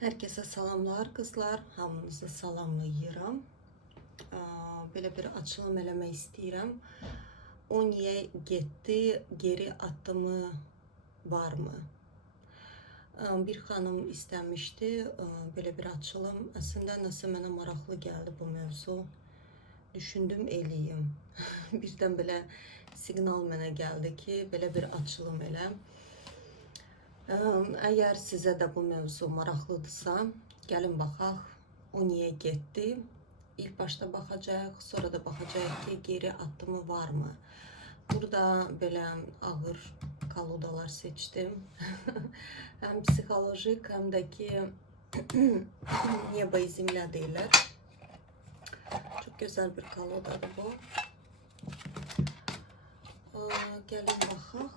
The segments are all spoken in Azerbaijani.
Herkese salamlar kızlar. Hamınızı salamlayıram. Böyle bir açılım eləmək istəyirəm. O niye getdi, geri attımı var mı? Bir xanım istəmişdi böyle bir açılım. Əslində nəsə mənə maraqlı gəldi bu mövzu. Düşündüm eləyim. Birdən belə siqnal mənə gəldi ki, belə bir açılım elə. Eğer size de bu mevzu maraqlıdırsa, gəlin baxaq, o niye getdi? İlk başta bakacağız, sonra da bakacağız ki geri attımı var mı? Burada böyle ağır kaludalar seçtim. Hem psikolojik hem de ki niye bayızimle değiller. Çok güzel bir kaludadır bu. Gəlin baxaq.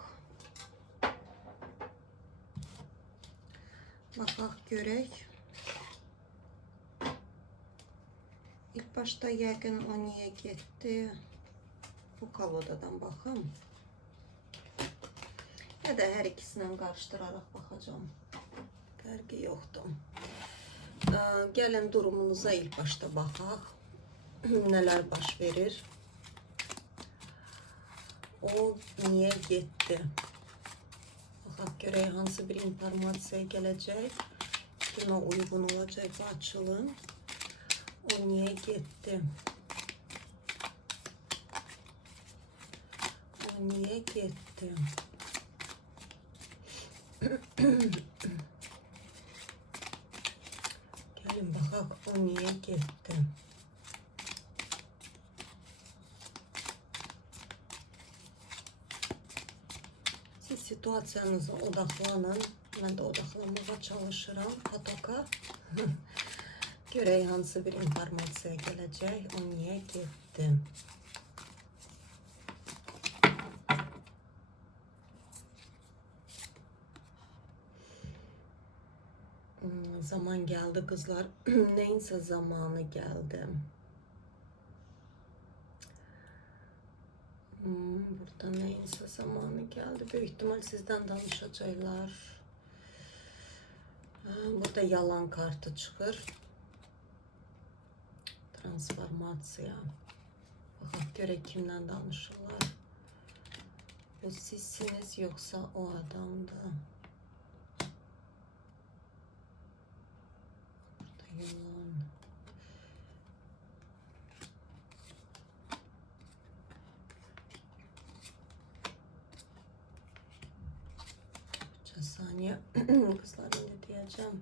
Baxaq görək. İlk başta yəqin o niye getdi? Bu kalodadan baxım. Ya da hər ikisindən qarışdıraraq baxacağım. Fərqi yoxdur. Gəlin durumunuza ilk başta baxaq. Nələr baş verir? O niye getdi? Baxaq görək hansı bir informasiya gələcək. Buna uyğun olacaq bu açılım. O niye getdi? O niye getdi? Gəlin baxaq o niye getdi? Siz situasiyanıza odaklanın. Ben de odaklanmaya çalışıram. Patoka. Görək hansı bir informasiya gələcək. O niye getdi? Zaman geldi kızlar. Neyse zamanı geldi. Burada neyse zamanı geldi. Büyük ihtimal sizden danışacaklar. Burada yalan kartı çıkır. Transformasiya. Baxaq görək kimdən danışırlar. Bu sizsiniz yoksa o adamdı. Burada yalan. Bir saniye. Kızlar ne diyeceğim.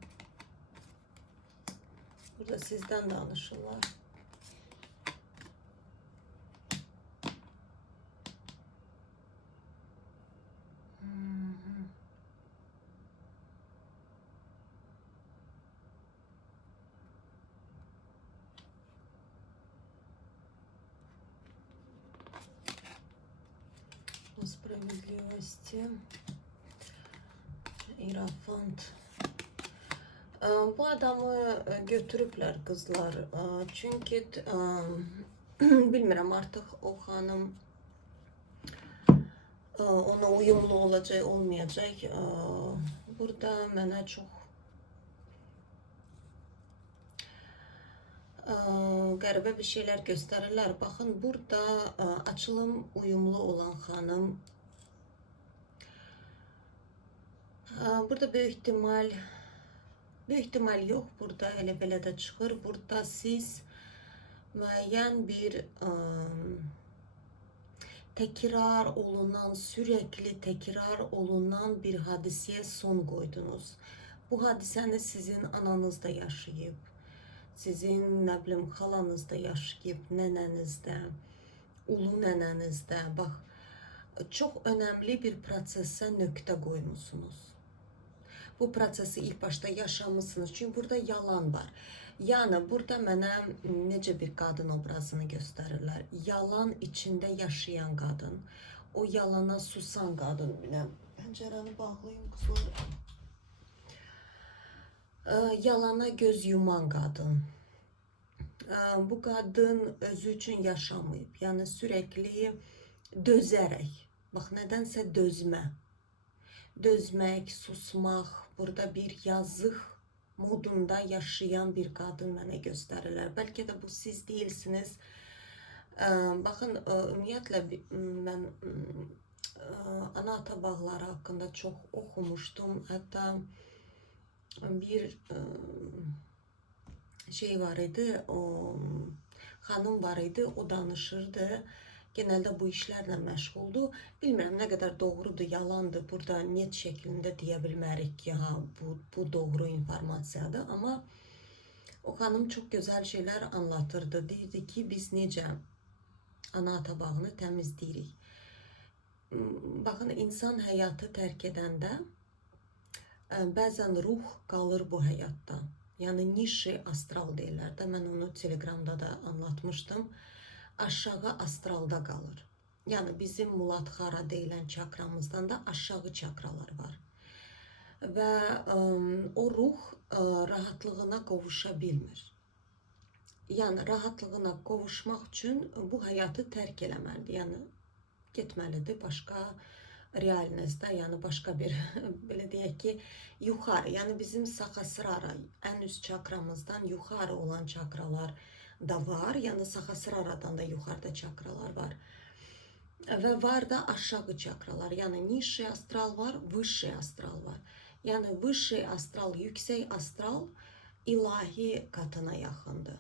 Burada sizden danışırlar. По справедливости. Irafant. Bu adamı götürüblər kızlar. Çünkü bilmirəm artık o hanım ona uyumlu olacak olmayacak. Burada mənə çox qəribə bir şeyler gösterirler. Bakın burada açılım uyumlu olan hanım. Burada büyük ihtimal yok. Burada elə belə də çıxır. Burada siz müəyyən bir tekrar olunan, sürekli tekrar olunan bir hadiseye son koydunuz. Bu hadisəni sizin ananız da yaşayıb. Sizin nə bilim xalanız da yaşayıb, nənəniz də, ulu nənəniz də. Bax, çox önəmli bir prosesə nöqtə qoymusunuz. Bu prosesi ilk başta yaşamışsınız. Çünkü burada yalan var. Yani burada mənə necə bir kadın obrazını gösterirler. Yalan içinde yaşayan kadın. O yalana susan kadın. Pəncərəni bağlayayım kızlar. Yalana göz yuman kadın. Bu kadın özü üçün yaşamayıb. Yani sürekli dözərək. Bax, nədənsə dözmə. Dözmək, susmaq, burada bir yazıq modunda yaşayan bir qadın mənə göstərirlər. Bəlkə də bu siz deyilsiniz. Baxın, ümumiyyətlə mən ana-ata bağları haqqında çox oxumuşdum. Hətta bir şey var idi, o xanım var idi, o danışırdı. Genelde bu işlerle məşğuldur. Bilmirəm nə qədər doğrudur, yalandır. Burada net şeklinde deyə bilmərik ki, ha bu doğru informasiyadır. Amma o xanım çok güzel şeyler anlatırdı. Deyirdi ki, biz necə ana-ata bağını təmizləyirik. Baxın, insan həyatı tərk edəndə bəzən ruh qalır bu həyatda. Yəni nişi astral deyirlər də. Mən onu Telegramda da anlatmışdım. Aşağı astralda qalır. Yəni bizim Muladhara deyilən çakramızdan da aşağı çakralar var. Və o ruh rahatlığına qovuşa bilmir. Yəni rahatlığına qovuşmaq üçün bu həyatı tərk eləməlidir. Yəni getməlidir başqa realinizdə, yəni başqa bir belə deyək ki, yuxarı, yəni bizim Sahasrara, ən üst çakramızdan yuxarı olan çakralar da var. Yəni Sahasraradan da yuxarıda çakralar var. Və var da aşağı çakralar. Yəni nişi astral var, vışşi astral var. Yəni vışşi astral, yüksək astral ilahi qatına yaxındır.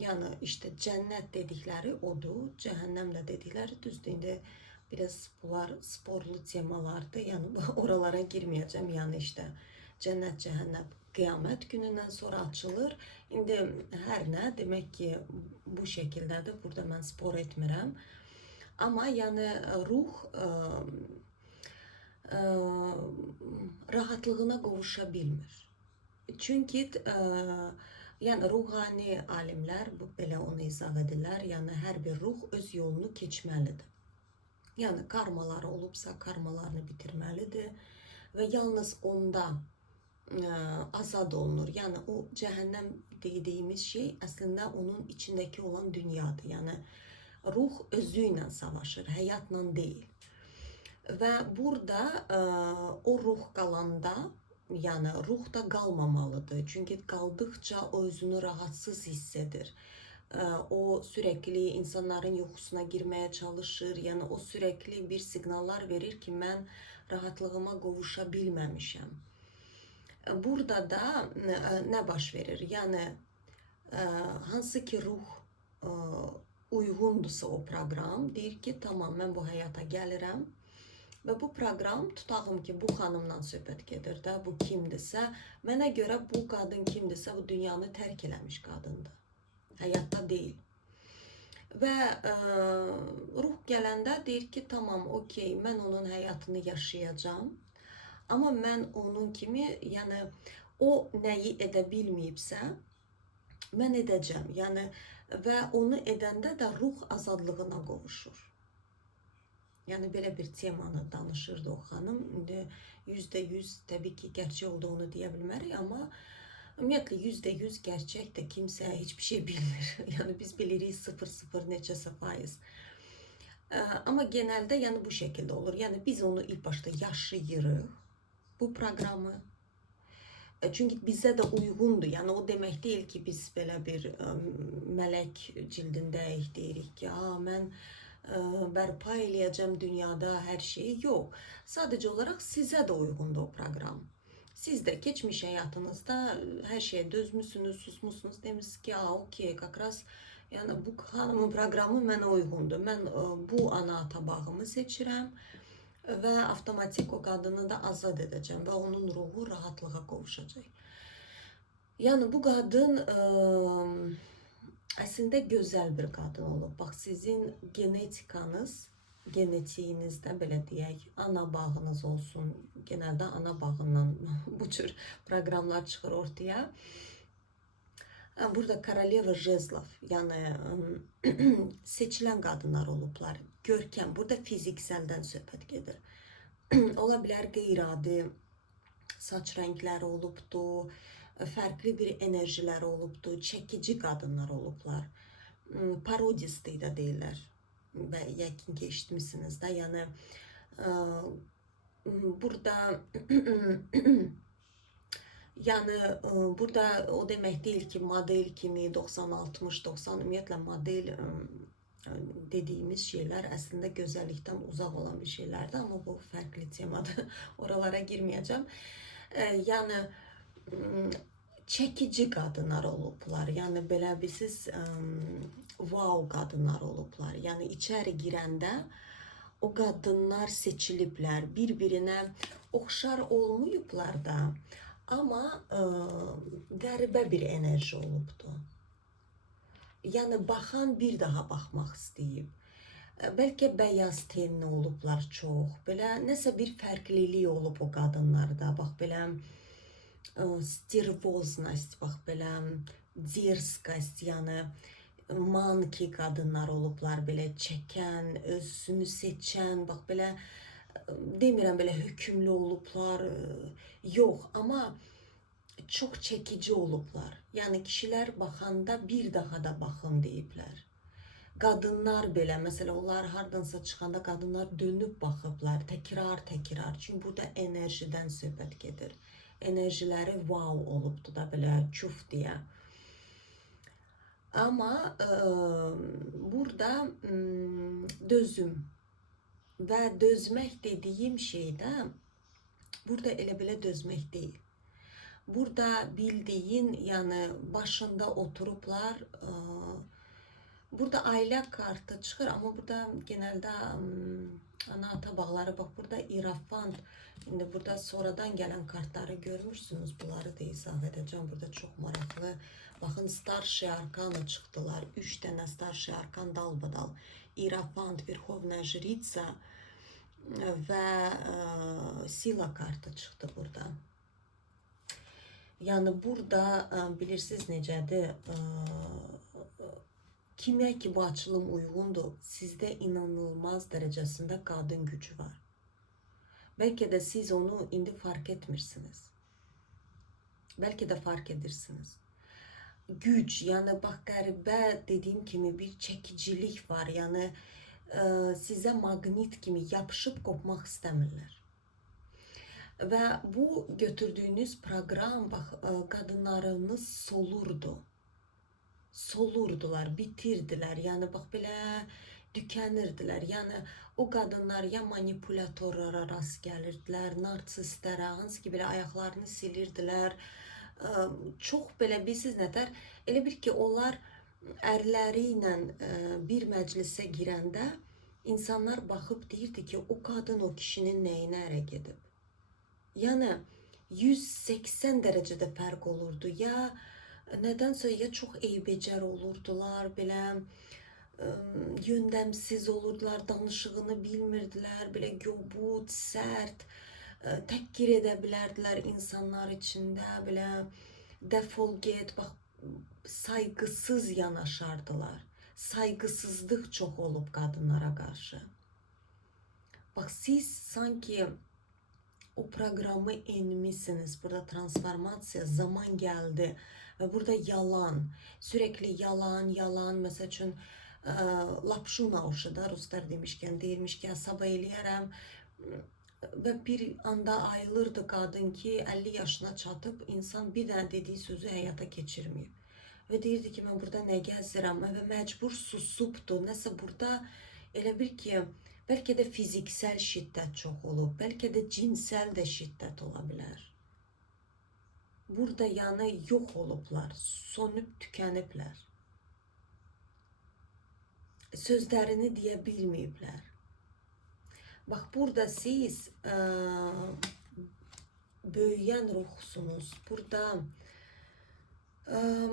Yəni işte cənnət dedikləri odur, cəhənnəm də dedikləri düzdür. İndi biraz bunlar sporlu temalardır. Yəni oralara girməyəcəm. Yəni işte cənnət, cəhənnəm qiyamət günündən sonra açılır. İndi hər nə demək ki, bu şəkildədir. Burada mən spor etmirəm. Amma yəni ruh rahatlığına qovuşa bilmir. Çünki yəni ruhani alimlər belə onu izah edirlər. Yəni hər bir ruh öz yolunu keçməlidir. Yəni karmaları olubsa karmalarını bitirməlidir və yalnız onda azad olunur. Yəni o cəhənnəm dediyimiz şey əslində onun içindəki olan dünyadır. Yəni ruh özü ilə savaşır, həyatla deyil. Və burada o ruh qalanda, yəni ruh da qalmamalıdır. Çünki qaldıqca o özünü rahatsız hiss edir. O sürekli insanların yuxusuna girmeye çalışır. Yəni o sürekli bir siqnallar verir ki, mən rahatlığıma qovuşa bilməmişəm. Burada da nə baş verir? Yəni hansı ki ruh uyğundursa o proqram deyir ki, tamam, mən bu həyata gəlirəm və bu proqram, tutağım ki, bu xanımdan söhbət gedir də, bu kimdirsə, mənə görə bu qadın kimdirsə, bu dünyanı tərk eləmiş qadındır. Həyatda deyil. Və ruh gələndə deyir ki, tamam, okey, mən onun həyatını yaşayacağım. Amma mən onun kimi, yəni o nəyi edə bilməyibsə, mən edəcəm. Yəni və onu edəndə də ruh azadlığına qovuşur. Yəni belə bir temanı danışırdı o xanım. İndi %100 təbii ki, gerçək olduğunu deyə bilmərik, amma ümumiyyətlə %100 gerçək də kimsə heç bir şey bilmir. Yəni biz bilirik 0,0 neçəsə faiz. Amma genelde yəni bu şekilde olur. Yəni biz onu ilk başta yaşayırıq, bu proqramı. Çünki bizə də uyğundur. Yəni o demək deyil ki, biz belə bir mələk cildindəyik, deyirik ki, mən bərpa eləyəcəm dünyada hər şeyi. Yox. Sadəcə olaraq sizə də uyğundur o proqram. Siz de geçmiş hayatınızda her şeye dözmüşsünüz, susmuşsunuz, demişsiniz ki, okey, kakras, yani bu hanımın proqramı mənə uyğundur. Mən bu ana-ata bağımı seçirəm və avtomatik o qadını da azad edəcəm və onun ruhu rahatlığa qovuşacaq. Yəni bu qadın əslində gözəl bir qadın olub. Bax, sizin genetikanız, genetiyinizdə belə deyək, ana bağınız olsun. Genelde ana bağından bu tür proqramlar çıxır ortaya. Burada Koroleva Jezlov, yəni seçilən qadınlar olublar. Görkəm, burada fiziksəldən söhbət gedir. Ola bilər qeyri-adi saç rəngləri olubdu, fərqli bir enerjiləri olubdu, çəkici qadınlar olublar. Parodist də deyirlər. Və yəqin ki, eşitmişsiniz də, yəni burada Yani burada o demek değil ki model kimi 90-60-90 ümumiyyətlə model dediğimiz şeyler aslında güzellikten uzak olan bir şeylerdi ama bu farklı temadır. Oralara girmeyeceğim. Yani çekici kadınlar olublar. Yani belə bilsiz wow kadınlar olublar. Yani içeri girəndə o kadınlar seçiliblər. Bir-birinə oxşar olmayıblar da. Ama qəribə bir enerji olubdu. Yani baxan bir daha baxmaq istəyib. Bəlkə bəyaz tenli olublar çox. Belə nəsə bir fərqlilik olub o qadınlarda. Bax belə stirvoznost, bax belə dерзкость, yəni manki qadınlar olublar, belə çəkən, özünü seçən, bax belə demirəm belə hökümlü olublar. Yox, amma çok çekici olublar. Yani kişiler baxanda bir daha da baxım deyiblər. Qadınlar belə, məsələn, onlar hardansa çıxanda qadınlar dönüb baxıblar, təkrar. Çünki burada enerjidən söhbət gedir. Enerjiləri wow olubdu da belə çuf deyə. Ama burada dözüm və dözmək dediyim şeydə burada elə belə dözmək deyil. Burada bildiğin yani başında oturuplar. Burada aile kartı çıkır ama burada genelde ana ata bağları, bak burada irafant. Şimdi burada sonradan gelen kartları görmüşsünüz. Bunları da izah edeceğim. Burada çok maraklı. Bakın Starshey Arkanı çıktılar. 3 tane Starshey Arkan dalbadal. Irafant, Verhovna Jriца ve Sila kartı çıktı burada. Yani burada bilirsiniz necədir, kimya ki bu açılım uyğundur, sizdə inanılmaz dərəcəsində qadın gücü var. Belki de siz onu indi fark etmirsiniz. Belki de fark edirsiniz. Güc, yani bak qəribə dediyim kimi bir çəkicilik var. Yani sizə maqnit kimi yapışıb qopmaq istəmirlər. Ve bu götürdüğünüz program bak kadınlarınız solurdular, bitirdiler. Yani bak böyle tükenirdiler. Yani o kadınlar ya manipülatorlara rast gelirdiler, narsistlərə, hansı ki belə ayaqlarını silirdiler. Çox belə bilsiz nədər? Elə bir ki onlar ərləri ilə bir məclisə girəndə insanlar baxıb deyirdi ki o kadın o kişinin nəyinə ərə gedib. Yani 180 derecede fark olurdu. Ya nedense ya çok eybəcər olurdular, belə yöndəmsiz olurdular, danışığını bilmirdiler, belə göbut, sərt, təhqir edə bilərdilər insanlar içində, belə defol get, bax, saygısız yanaşardılar. Saygısızlık çok olub kadınlara karşı. Bak siz sanki o programı enmişsiniz. Burada transformasiya, zaman geldi ve burada yalan, sürekli yalan. Mesela üçün lapşuna oxşuda Ruslar demişken deyirmiş ki sabah eləyərəm ve bir anda ayılırdı kadın ki 50 yaşına çatıp insan bir dənə dediği sözü həyata keçirməyib. Ve deyirdi ki ben burada nə gəzirəm ve məcbur susubdu. Nəsə burada elə bir ki belki de fiziksel şiddet çok olur. Belki de cinsel de şiddet olabilir. Burada yani yok olublar. Sonup tükeniblər. Sözlerini diye bilmeyiblər. Bak burada siz böyüyen ruhsunuz.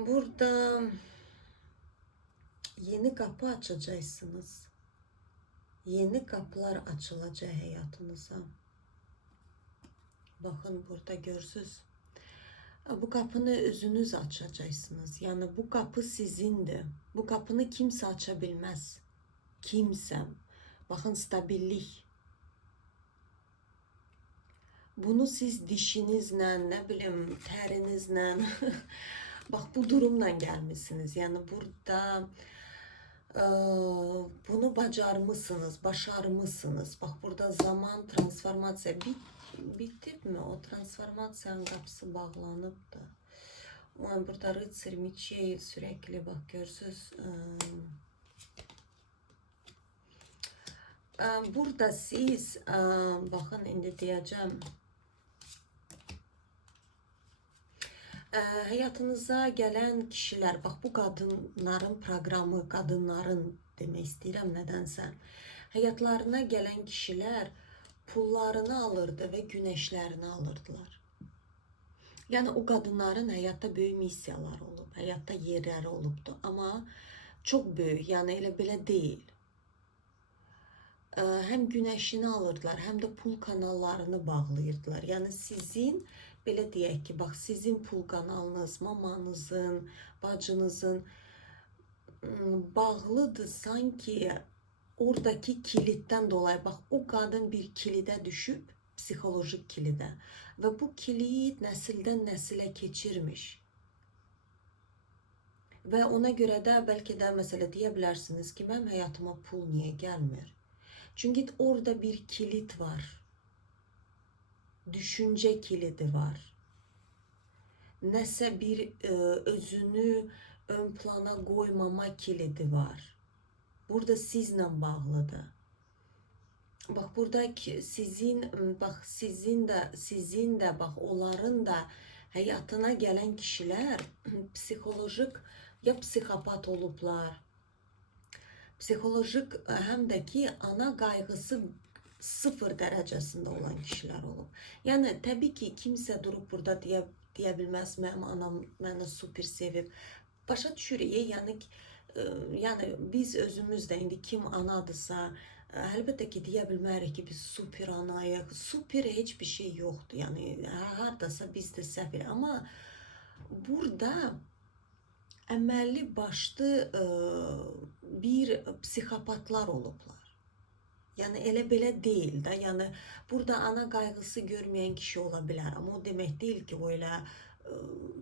Burada yeni kapı açacaksınız. Yeni kapılar açılacak hayatınıza. Bakın burada görsünüz. Bu kapını özünüz açacaksınız. Yani bu kapı sizindir. Bu kapını kimse açabilmez. Kimse. Bakın stabillik. Bunu siz dişinizle, ne bileyim terinizle, bak bu durumla gelmişsiniz. Yani burada bunu bacarmışsınız, başarmışsınız. Bak burada zaman transformasiya. bitib mi? O transformasiyanın qapısı bağlanıbdı. Burada rıtsır miçeyi sürekli bak görürsünüz. Burada siz bakın indi deyəcəm. Həyatınıza gələn kişilər, bax bu qadınların proqramı, qadınların demək istəyirəm nədənsə. Həyatlarına gələn kişilər pullarını alırdı və günəşlərini alırdılar. Yəni o qadınların həyatda böyük missiyaları olub, həyatda yerləri olubdu, amma çox böyük, yəni elə belə deyil. Həm günəşini alırdılar, həm də pul kanallarını bağlayırdılar. Yəni sizin, belə deyək ki, bax sizin pul kanalınız, mamanızın, bacınızın bağlıdır sanki oradaki kilitdən dolayı. Bax o qadın bir kilidə düşüb, psixolojik kilidə və bu kilit nəsildən nəsilə keçirmiş. Və ona görə də bəlkə də məsələ deyə bilərsiniz ki, mənim həyatıma pul niyə gəlmir? Çünki orada bir kilit var. Düşüncə kilidi var. Nəsə bir özünü ön plana qoymama kilidi var. Burada sizlə bağlıdır. Bax burada sizin də bax onların da həyatına gələn kişilər psixolojik ya psixopat olublar. Psixolojik həm də ki ana qayğısı 0 dərəcəsində olan kişilər olub. Yəni təbii ki kimsə durub burada deyə bilməz mənim anam məni super sevib. Başa düşürük, yəni biz özümüz də indi kim anadısa, əlbəttə ki deyə bilmərik ki biz super anayıq. Super heç bir şey yoxdur. Yəni hardasa biz də səhv edirik. Amma burada əməlli başlı bir psixopatlar olublar. Yəni elə belə deyil də. Yəni burada ana qayğısı görməyən kişi ola bilər, amma o demək deyil ki o elə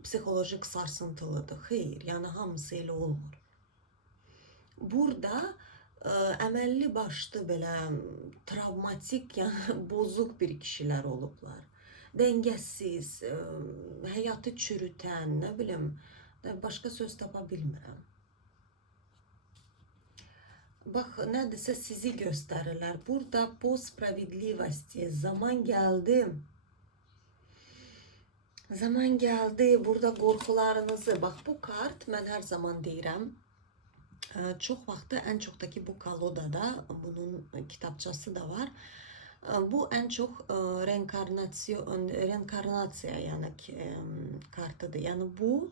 psixolojik sarsıntılıdır. Xeyr, yəni hamısı elə olmur. Burada əməlli başlı belə travmatik, yəni bozuq bir kişilər olublar. Dəngəsiz, həyatı çürütən, nə bilim, başqa söz tapa bilmirəm. Bax, nədirsə sizi göstərirlər. Burada po spravedlivosti, zaman gəldi. Zaman gəldi, burada qorxularınızı, bax bu kart, mən hər zaman deyirəm, çox vaxtı ən çox da ki bu kolodada, bunun kitabçası da var. Bu ən çox reenkarnasiya yəni kartıdır. Yəni bu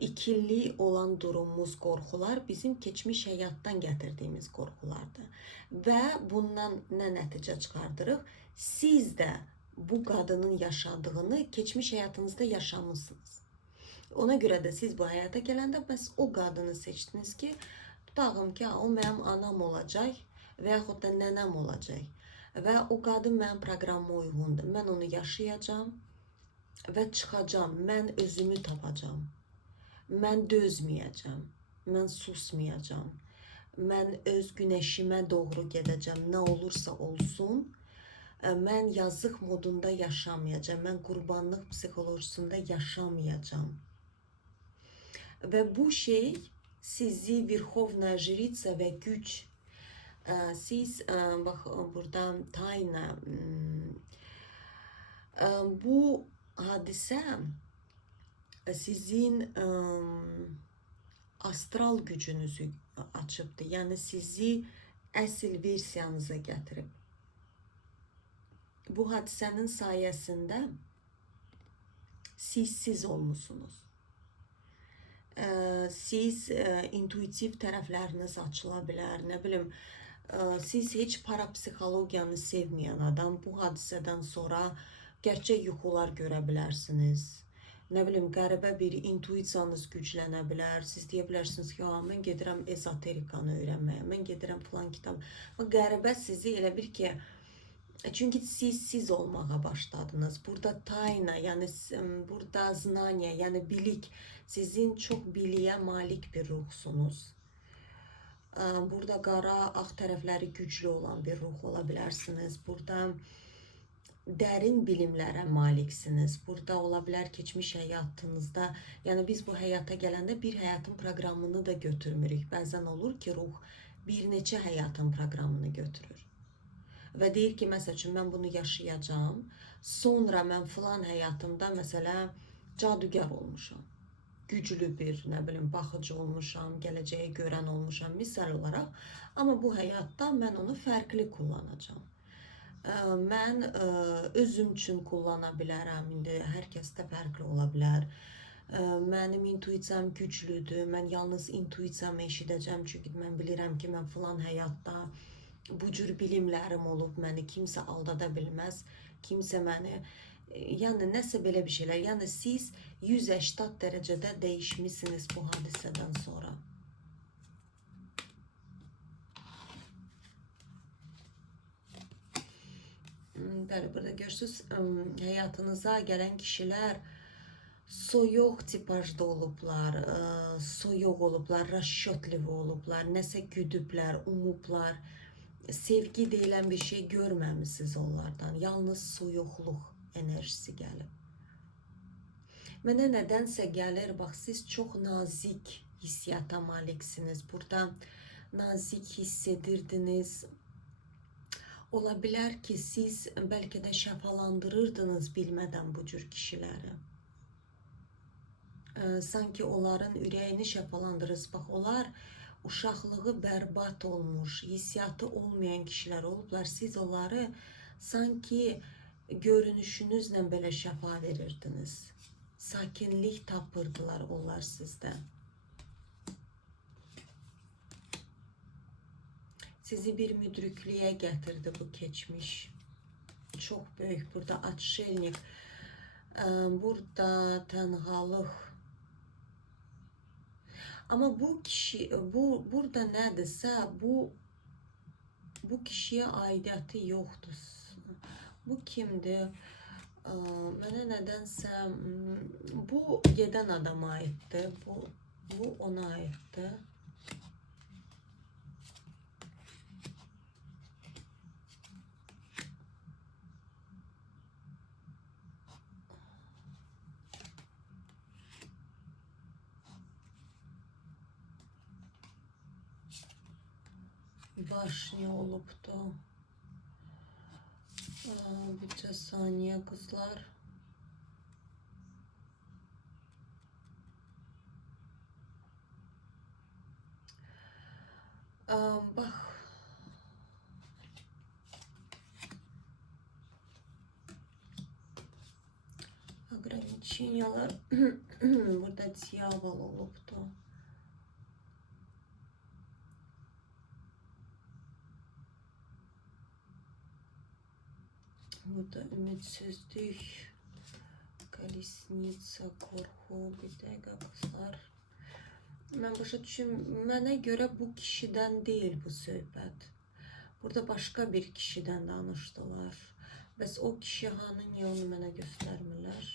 ikili olan durumumuz, qorxular bizim keçmiş həyatdan gətirdiyimiz qorxulardır. Və bundan nə nəticə çıxardırıq? Siz də bu qadının yaşadığını keçmiş həyatınızda yaşamışsınız. Ona görə də siz bu həyata gələndə bəs o qadını seçdiniz ki, tutağım ki, o mənim anam olacaq və yaxud da nənəm olacaq. Və o qadın mənim proqramıma uyğundur. Mən onu yaşayacağam və çıxacağam. Mən özümü tapacağam. Mən dözməyəcəm. Mən susmayacağam. Mən öz günəşimə doğru gedəcəm. Nə olursa olsun. Mən yazıq modunda yaşamayacağam. Mən qurbanlıq psixolojisində yaşamayacağam. Və bu şey sizi Verxovna Jritsa və güc, siz bax burada tayna, bu hadisə sizin astral gücünüzü açıbdır. Yəni sizi əsl versiyanıza gətirib. Bu hadisənin sayəsində siz olmusunuz. Siz intuitiv tərəfləriniz açıla bilər, nə bilim, siz heç parapsixologiyanı sevməyən adam bu hadisədən sonra gerçək yuxular görə bilərsiniz. Nə bilim, qəribə bir intuisiyanız güclənə bilər. Siz deyə bilərsiniz ki, mən gedirəm ezoterikanı öyrənməyə, mən gedirəm filan kitab. Qəribə sizi elə bir ki, çünki siz olmağa başladınız. Burada tayna, yəni burada znanya, yəni bilik, sizin çox biliyə malik bir ruhsunuz. Burada qara, ağ tərəfləri güclü olan bir ruh ola bilərsiniz. Burada dərin bilimlərə maliksiniz. Burada ola bilər keçmiş həyatınızda, yəni biz bu həyata gələndə bir həyatın proqramını da götürmürük. Bəzən olur ki, ruh bir neçə həyatın proqramını götürür. Və deyir ki, məsəl üçün, mən bunu yaşayacağam, sonra mən filan həyatımda, məsələ, cadugar olmuşam. Güclü bir, nə bilim, baxıcı olmuşam, gələcəyi görən olmuşam, misal olaraq. Amma bu həyatda mən onu fərqli kullanacağım. Mən özüm üçün kullana bilərəm. İndi hər kəsdə fərqli ola bilər. Mənim intuisiyam güclüdür. Mən yalnız intuisiyamı eşidəcəm. Çünki mən bilirəm ki, mən filan həyatda bu cür bilimlərim olub. Məni kimsə aldada bilməz. Kimsə məni, yəni nəsə belə bir şeylər. Yəni siz 180 dərəcədə dəyişmişsiniz bu hadisədən sonra. Bəli, burada görürsünüz, həyatınıza gələn kişilər soyuq tipajda olublar, soyuq olublar, rasşotlivi olublar, nəsə güdüblər, umublar. Sevgi deyilən bir şey görməmişsiniz onlardan. Yalnız soyuqluq enerjisi gəlib. Mənə nədənsə gəlir, bax, siz çox nazik hissiyata maliksiniz. Burada nazik hiss edirdiniz. Ola bilər ki, siz bəlkə də şəfalandırırdınız bilmədən bu cür kişiləri. Sanki onların ürəyini şəfalandırırız. Bax, onlar uşaqlığı bərbad olmuş, hissiyatı olmayan kişilər olublar. Siz onları sanki görünüşünüzlə belə şəfa verirdiniz. Sakinlik tapırdılar onlar sizdən. Sizi bir müdrikliyə gətirdi bu keçmiş. Çox böyük. Burada atşelnik, burada tənhalıq. Amma bu kişi, burada nədirsə, bu kişiyə aidiyyəti yoxdur. Bu kimdir? Mənə nədənsə, bu gedən adama aiddir. Bu ona aiddir. Başnya olubdu. Bircə saniyə qızlar. Bax. Ограниченияlar. Burada diyavol olubdu. Burada ümitsizlik, kolesnitsa, korku, bir dəqiqə qızlar. Mən başa düşüm, mənə görə bu kişidən deyil bu söhbət. Burada başqa bir kişidən danışdılar. Bəs o kişi hanı, niyə onu mənə göstərmirlər?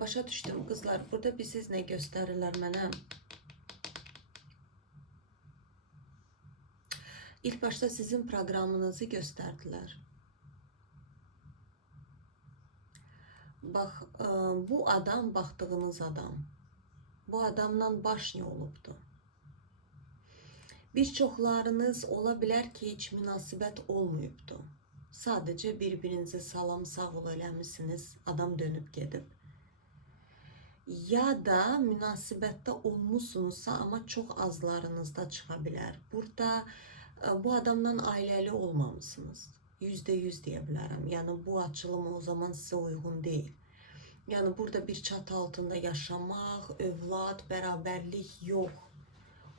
Başa düşdüm qızlar. Burada siz nə göstərirlər mənə? İlk başta sizin proqramınızı göstərdilər. Bax, bu adam, baxdığınız adam. Bu adamla başnya olubdu. Bir çoxlarınız ola bilər ki, heç münasibət olmayıbdı. Sadəcə bir-birinizi salam, sağ ol eləmişsiniz, adam dönüb gedib. Ya da münasibətdə olmuşsunuzsa, amma çox azlarınızda çıxa bilər. Burada bu adamdan ailəli olmamışsınız. %100 deyə bilərəm. Yəni bu açılım o zaman sizə uyğun deyil. Yəni burada bir çatı altında yaşamaq, övlad, bərabərlik yox.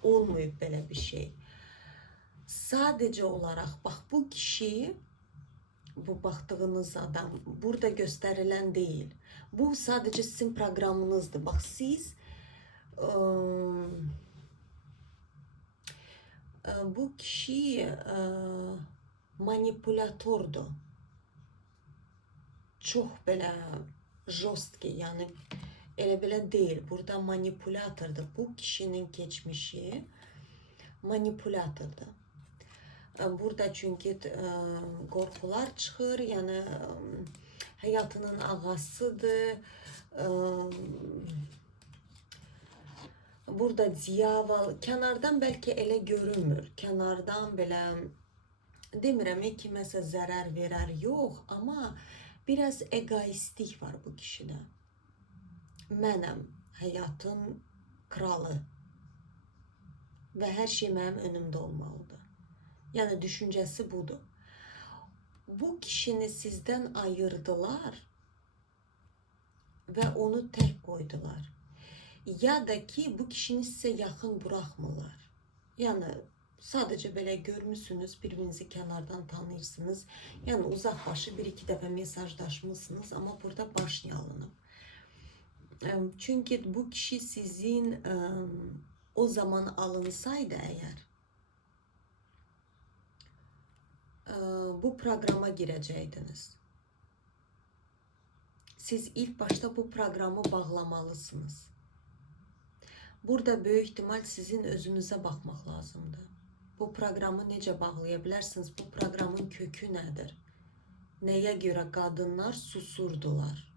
Olmayıb belə bir şey. Sadəcə olaraq, bax, bu kişi, bu baxdığınız adam burada göstərilən deyil. Bu sadəcə sizin proqramınızdır. Bax, siz bu kişi manipulatordur. Çox belə jostki, yəni Elə belə deyil. Burada manipülatordur. Bu kişinin geçmişi manipülatordur. Burada çünkü qorxular çıxır, yəni həyatının ağasıdır. Burada diyavol kənardan bəlkə elə görünmür. Kənardan belə demirəm kiməsə zərər verər, yox, amma biraz egoistlik var bu kişide. Mənəm həyatın kralı və hər şey mənim önümdə olmalıdır. Yəni düşüncəsi budur. Bu kişini sizdən ayırdılar və onu tək qoydular. Ya da ki bu kişini sizə yaxın buraxmırlar. Yəni sadəcə belə görmüsünüz, birbirinizi kənardan tanıyırsınız. Yəni uzaqbaşı bir-iki dəfə mesajlaşmışsınız, amma burada baş alınıb. Çünkü bu kişi sizin o zaman alınsaydı eğer bu programa girecektiniz. Siz ilk başta bu programı bağlamalısınız. Burada büyük ihtimal sizin özünüze bakmak lazımdı. Bu programı necə bağlaya bilərsiniz? Bu programın kökü nədir? Nəyə görə qadınlar susurdular?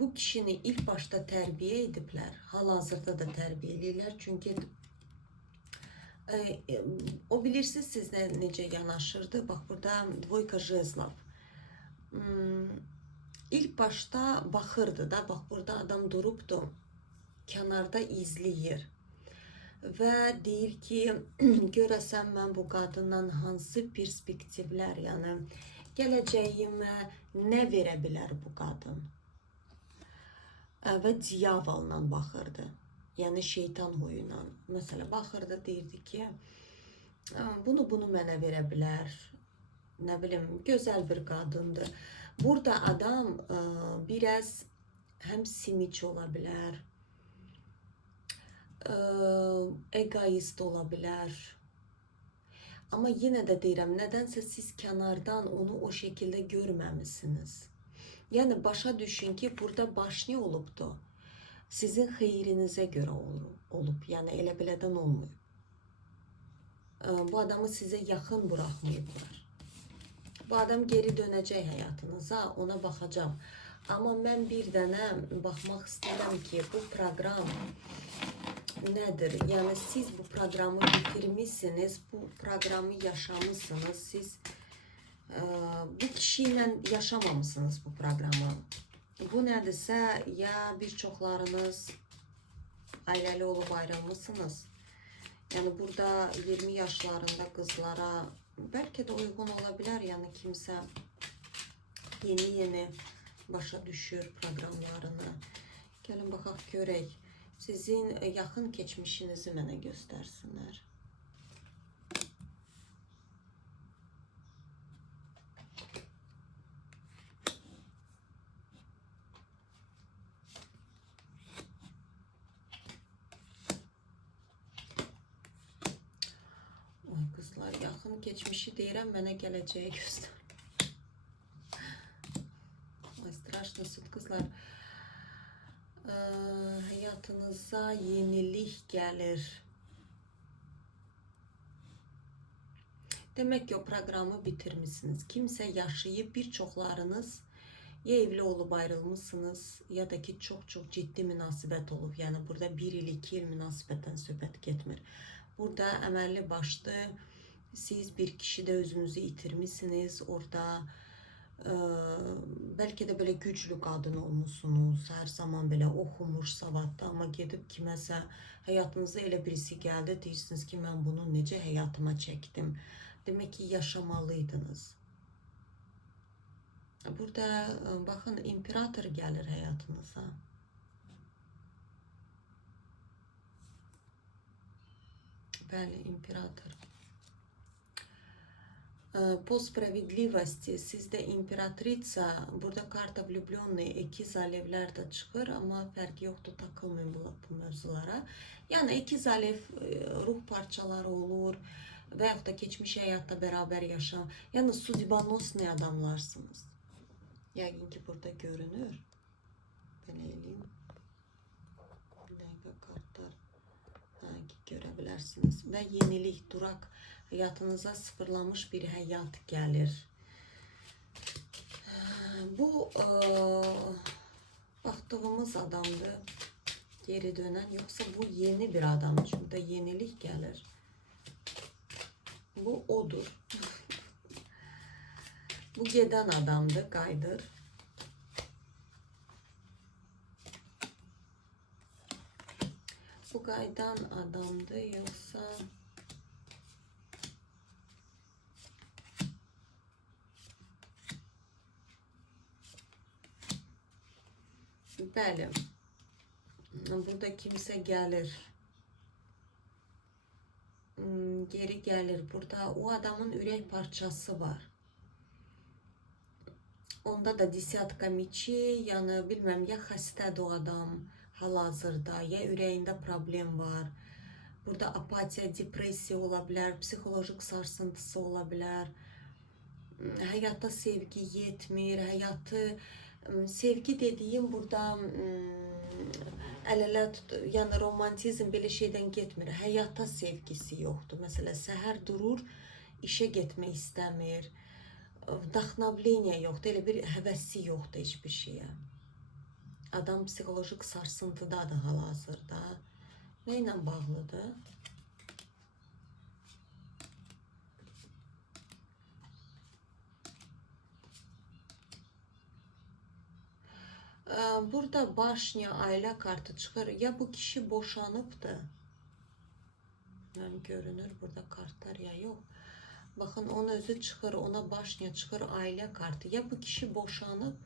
Bu kişini ilk başta terbiye edipler. Hal-hazırda da terbiye edirlər. Çünkü o bilirsiniz sizlə necə yanaşırdı. Bak burada dvoyka jezlov. İlk başta baxırdı da. Bak burada adam durubdu. Kənarda izləyir. Və deyir ki, görəsən mən bu qadından hansı perspektivlər, yəni gələcəyimə nə verə bilər bu qadın? Və diyavolla baxırdı. Yəni şeytan huyuna. Məsələ baxırdı, deyirdi ki, bunu mənə verə bilər. Nə bilim, gözəl bir qadındır. Burada adam biraz həm simiç ola bilər, egoist ola bilər. Amma yenə də deyirəm, nədənsə siz kənardan onu o şəkildə görməmisiniz. Yəni başa düşün ki, burada baş nə olubdu? Sizin xeyrinizə görə olub. Yəni elə belədən olmuyor. Bu adamı sizə yaxın buraxmayıblar. Bu adam geri dönəcək həyatınıza, ona baxacağım. Amma mən bir dənə baxmaq istəyirəm ki, bu proqram nədir? Yəni siz bu proqramı bitirmişsiniz, bu proqramı yaşamışsınız, siz bu kişiyle yaşamamışsınız bu proqramı. Bu nədirsə, ya bir çoxlarınız ailəli olub ayrılmışsınız. Yəni burada 20 yaşlarında qızlara bəlkə də uyğun ola bilər. Yəni kimsə yeni başa düşür proqramlarını. Gəlin baxaq görək. Sizin yaxın keçmişinizi mənə göstərsinlər. Kızlar, yaxın keçmişi deyirəm, mənə gələcəyi göstər. Ay, straşlı süt kızlar. Hayatınıza yenilik gəlir. Demək ki, o proqramı bitirmişsiniz. Kimsə yaşayıb, bir çoxlarınız ya evli olub ayrılmışsınız, ya da ki çox ciddi münasibət olub. Yəni burada 1 il, 2 il münasibətdən söhbət getmir. Burada əməlli başlı siz bir kişide özünüzü itirmişsiniz. Orada belki də belə güclü qadın olmuşsunuz. Hər zaman belə oxumuş, savadlı, amma gedib kiməsə həyatınıza elə birisi gəldi, deyirsiniz ki, mən bunu necə həyatıma çəkdim. Demək ki, yaşamalıydınız. Burada baxın, imperator gəlir həyatınıza. Bəli, imperator. По справедливости sizde imperatriца, burada karta влюбленные, ikiz alevler de çıxır, amma fərqi yoxdur, takılmayın bu mövzulara. Yəni ikiz alev ruh parçaları olur və yaxud da keçmiş həyatda beraber yaşam. Yəni судьбоносные adamlarsınız. Yəqin ki burada görünür. Belə eləyim. Bir dəqiqə kartlar görə bilərsiniz. Və yenilik, duraq, həyatınıza sıfırlamış bir həyat gəlir. Bu baxdığımız adamdır. Geri dönən, yoxsa bu yeni bir adam? Çünki da yenilik gəlir. Bu odur. Bu gedən adamdır, qayıdır. Bu qayıdan adamdır, yoxsa bəli. Burada kimsə gəlir. Geri gəlir. Burada o adamın ürək parçası var. Onda da desiyatka meçi, yəni bilməm, ya xəstədir o adam hal-hazırda, ya ürəyində problem var. Burada apatiya, depressiya ola bilər, psixolojik sarsıntısı ola bilər. Həyatda sevgi yetmir, sevgi dediyim burada əl-ələ yəni romantizm belə şeydən getmir. Həyata sevgisi yoxdur. Məsələn, səhər durur, işə getmək istəmir. Vdохновление yoxdur, elə bir həvəsi yoxdur heç bir şeyə. Adam psixolojik sarsıntıdadır hal-hazırda. Nə ilə bağlıdır? Burada başnya, ailə kartı çıxır. Ya bu kişi boşanıbdır. Mən görünür burada kartlar ya yox. Baxın, onun özü çıxır, ona başnya çıxır, ailə kartı. Ya bu kişi boşanıb,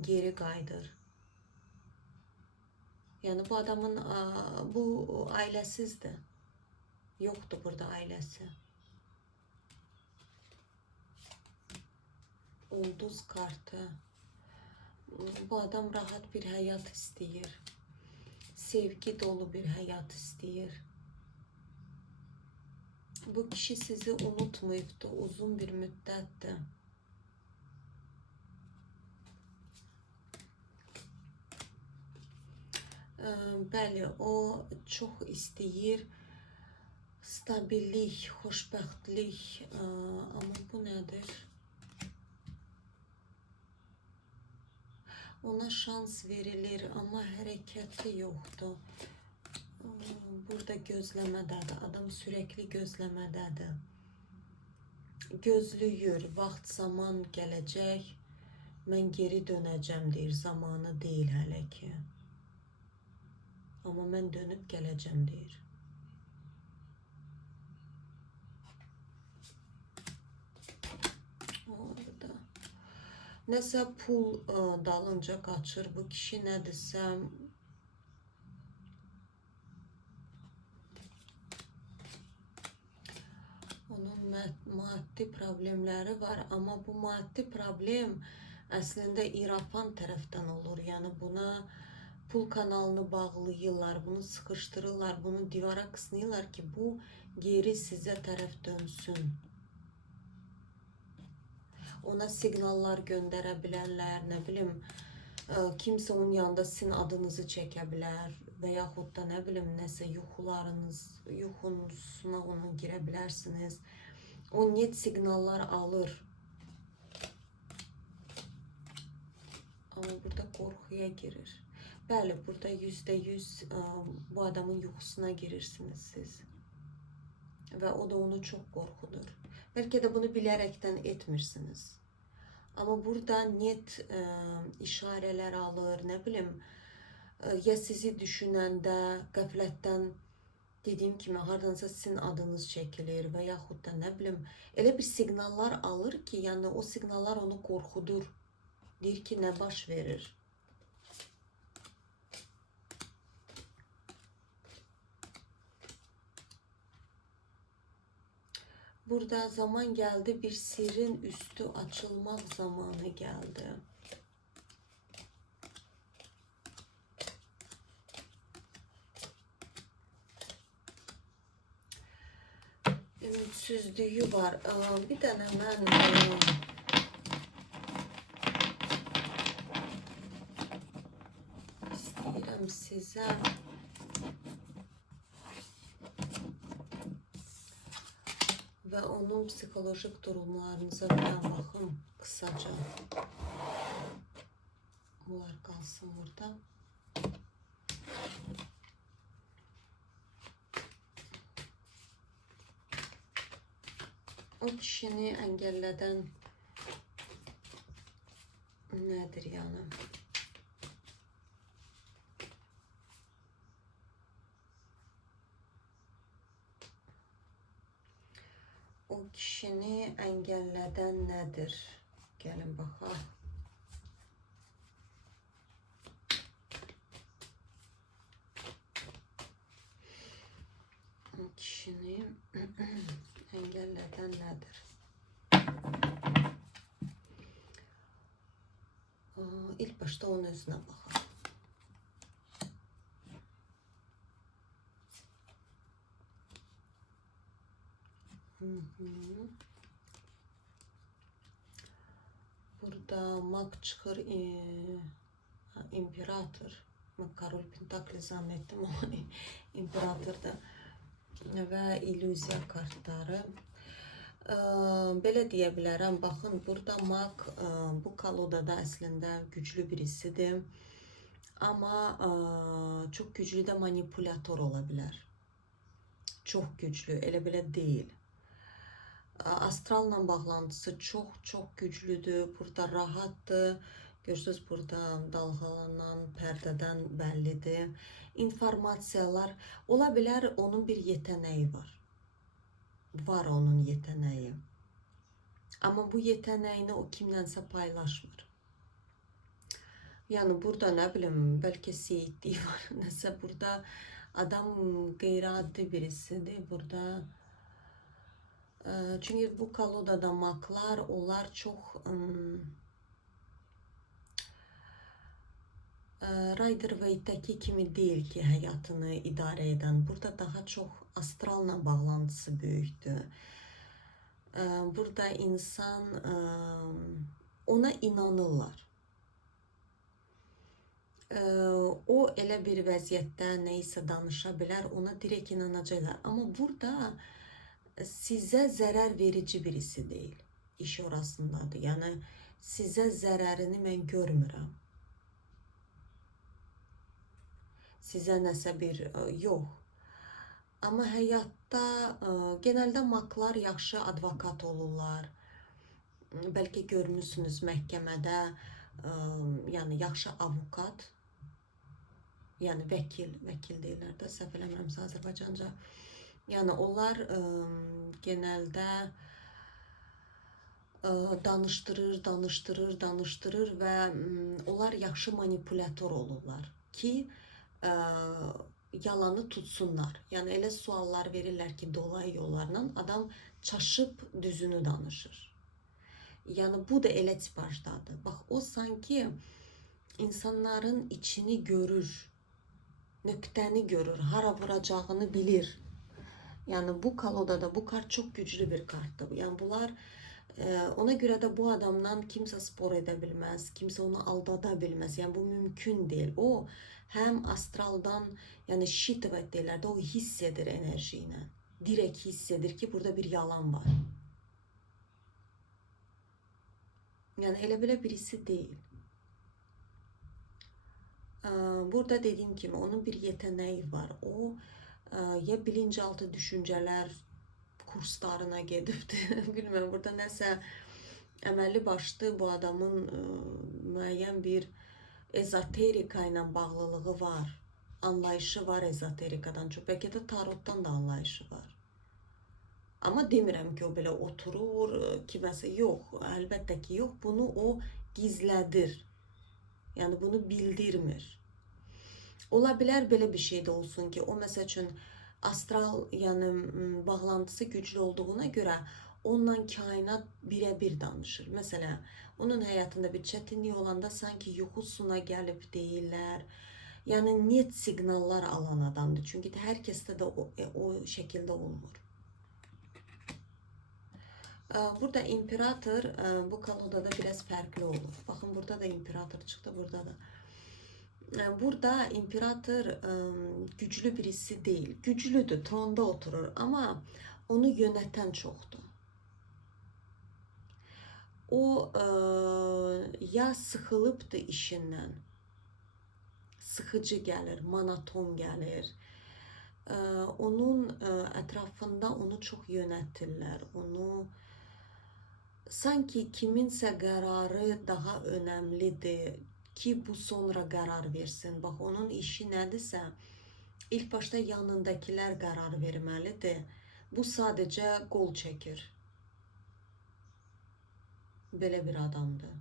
geri qayıdır. Yəni bu adamın bu ailəsizdir. Yoxdur burada ailəsi. Ulduz kartı. Bu adam rahat bir həyat istəyir. Sevgi dolu bir həyat istəyir. Bu kişi sizi unutmayıbdı uzun bir müddətdir. Bəli, o çox istəyir stabillik, xoşbəxtlik, amma bu nədir? Ona şans verilir, amma hərəkəti yoxdur. Burada gözləmədədir, adam sürəkli gözləmədədir. Gözləyir, vaxt, zaman gələcək, mən geri dönəcəm deyir, zamanı deyil hələ ki. Amma mən dönüb gələcəm deyir. Orada nəsə pul dalınca qaçır bu kişi, nədirsə onun maddi problemləri var, amma bu maddi problem əslində İrafan tərəfdən olur. Yəni buna pul kanalını bağlayırlar, bunu sıxışdırırlar, bunu divara qısnayırlar ki, bu geri sizə tərəf dönsün. Ona siqnallar göndərə bilərlər, nə bilim, kimsə onun yanında sizin adınızı çəkə bilər və yaxud da nə bilim, nəsə yuxusuna onu girə bilərsiniz. O net siqnallar alır. Amma burada qorxuya girir. Bəli, burada %100 bu adamın yuxusuna girirsiniz siz. Və o da onu çox qorxudur. Bəlkə də bunu bilərəkdən etmirsiniz. Amma burada net işarələr alır, nə bilim, ya sizi düşünəndə qəflətdən dediyim kimi hardansa sizin adınız çəkilir və yaxud da nə bilim, elə bir siqnallar alır ki, yəni o siqnallar onu qorxudur. Deyir ki, nə baş verir? Burada zaman geldi, bir sirrin üstü açılmak zamanı geldi. Ümitsizliği var. Bir tane ben size ve onun psikolojik durumlarınıza bir bakın kısaca. Bunlar kalsın burada. O kişini engelleden nedir yani? O kişini engelleden nedir? Gelin bakalım. O kişini engelleden nedir? İlk başta onun özüne bakalım. Burada mak çıkır, imperator. Karol Pentakli zannettim ama imperatorda ve illüziya kartları. Belə deyə bilərəm. Baxın, burada mak bu kolodada əslində güclü birisidir. Amma çox güclü də manipulator ola bilər. Çox güclü, elə belə deyil. Astralla bağlantısı çox güclüdür. Burada rahatdır. Görürsünüz, burada dalğalanan pərdədən bəllidir. İnformasiyalar ola bilər, onun bir yeteneği var. Var onun yeteneği. Ama bu yeteneğini o kimdense paylaşmır. Yani burada ne bileyim, belki seyitliği var. Neyse, burada adam gayriaddi birisidir. Burada çünkü bu kolodada maklar, onlar çok Rider Waite'deki kimi değil ki hayatını idare eden. Burada daha çok astralla bağlantısı büyüktü. Burada insan ona inanırlar. O elə bir vəziyyətdə neysə danışa bilər, ona direkt inanacaqlar. Ama burada size zarar verici birisi değil. İş orasındadır. Yani size zararını mən görmürəm. Sizə nəsə bir yox. Amma həyatda genelde maklar yaxşı advokat olurlar. Bəlkə görmüsünüz məhkəmədə, yəni yaxşı avukat, yəni vəkil deyirlər də, səhv eləmirəmsə Azərbaycanca. Yəni onlar genelde danışdırır və onlar yaxşı manipulator olurlar ki yalanı tutsunlar. Yani elə suallar verirlər ki, dolayı yollarla adam çaşıb düzünü danışır. Yani bu da elə tipajdadır. Bax, o sanki insanların içini görür, nöqtəni görür, hara vuracağını bilir. Yani bu kolodada bu kart çok güçlü bir karttır. Yani bunlar ona göre de bu adamdan kimse spor edebilmez, kimse onu aldatabilmez. Yani bu mümkün değil. O hem astraldan, yani şitvet deyirlər də, o hissedir enerjiyle. Direkt hissedir ki burada bir yalan var. Yani elə belə birisi değil. Burada dediğim gibi onun bir yeteneği var. O ya bilinçaltı düşünceler kurslarına gedibdir. Bilmiyorum, burada nəsə əməlli başlı bu adamın müəyyən bir ezoterika ilə bağlılığı var. Anlayışı var ezoterikadan çox. Bəlkə də tarotdan da anlayışı var. Ama demirəm ki, o belə oturur kiməsə, yox, əlbəttə ki, yox. Bunu o gizlədir. Yani bunu bildirmir. Ola bilər belə bir şey də olsun ki, o məsəl üçün astral, yani bağlantısı güclü olduğuna göre onunla kainat birebir danışır. Mesela onun hayatında bir çətinlik olanda sanki yuxusuna gəlib deyirlər. Yani net signallar alan adamdır. Çünkü herkeste de o şekilde olmur. Burada imperator bu kolodada biraz farklı olur. Bakın, burada da imperator çıktı, burada da. Burada imperator güçlü birisi değil. Güçlüdür, tronda oturur ama onu yöneten çoktur. O ya sıxılıbdır işindən, sıxıcı gəlir, monoton gəlir. Onun ətrafında onu çox yönətirlər. Onu sanki kiminsə qərarı daha önəmlidir ki, bu sonra qərar versin. Bax, onun işi nədirsə, ilk başda yanındakilər qərar verməlidir. Bu sadəcə qol çəkir. Belə bir adamdır.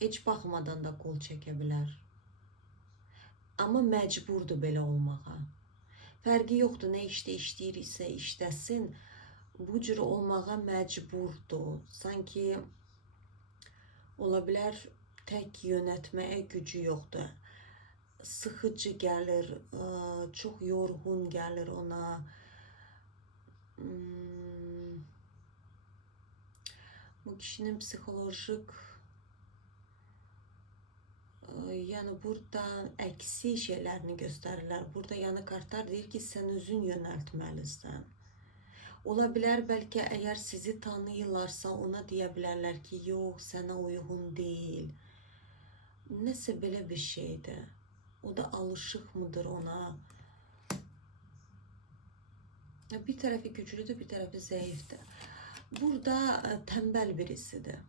Heç baxmadan da qol çəkə bilər. Amma məcburdur belə olmağa. Fərqi yoxdur, nə işdə işləyirsə işləsin, bu cür olmağa məcburdur. Sanki ola bilər tək yönətməyə gücü yoxdur. Sıxıcı gəlir, çox yorğun gəlir ona. Bu kişinin psixolojik, yəni burada əksi şeylərini göstərirlər. Burada yəni kartlar deyir ki, sən özün yönəltməlisən. Ola bilər, bəlkə əgər sizi tanıyırlarsa, ona deyə bilərlər ki, yox, sənə uyğun deyil. Nəsə belə bir şeydir. O da alışıq mıdır ona? Bir tərəfi güclüdür, bir tərəfi zəifdir. Burada tənbəl birisidir.